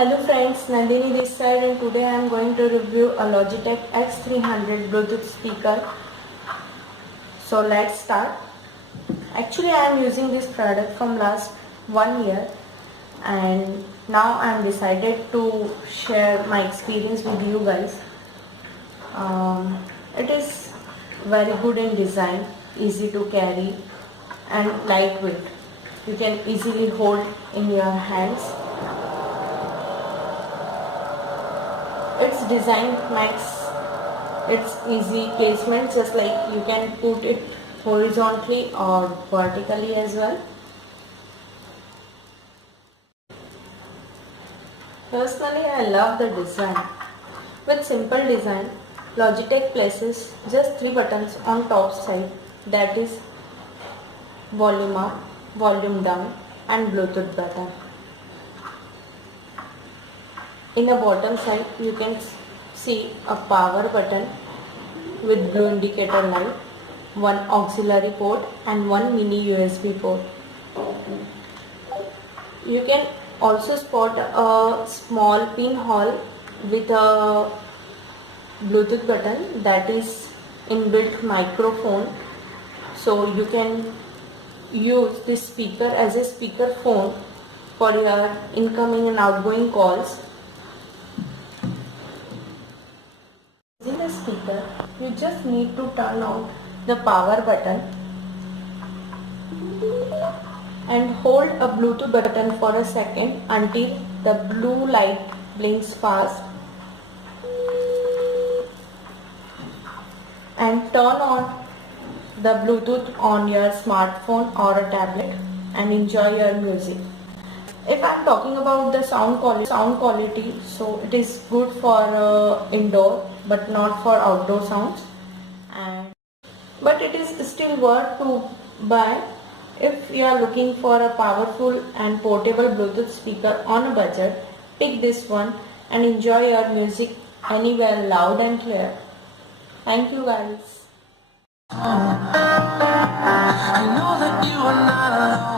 Hello friends, Nandini this side, and today I am going to review a Logitech X300 Bluetooth speaker. So let's start. Actually I am using this product from last 1 year, and now I am decided to share my experience with you guys. It is very good in design, easy to carry and lightweight. You can easily hold in your hands. Its design makes its easy placement, just like you can put it horizontally or vertically as well. Personally, I love the design. With simple design, Logitech places just 3 buttons on top side, that is volume up, volume down and Bluetooth button. In the bottom side you can see a power button with blue indicator light, one auxiliary port and one mini USB port. You can also spot a small pinhole with a Bluetooth button, that is inbuilt microphone, so you can use this speaker as a speaker phone for your incoming and outgoing calls. Using the speaker, you just need to turn on the power button and hold a Bluetooth button for a second until the blue light blinks fast, and turn on the Bluetooth on your smartphone or a tablet and enjoy your music. If I am talking about the sound quality, so it is good for indoor but not for outdoor sounds, but it is still worth to buy if you are looking for a powerful and portable Bluetooth speaker on a budget. Pick this one and enjoy your music anywhere loud and clear. Thank you guys. I know that you are not alone.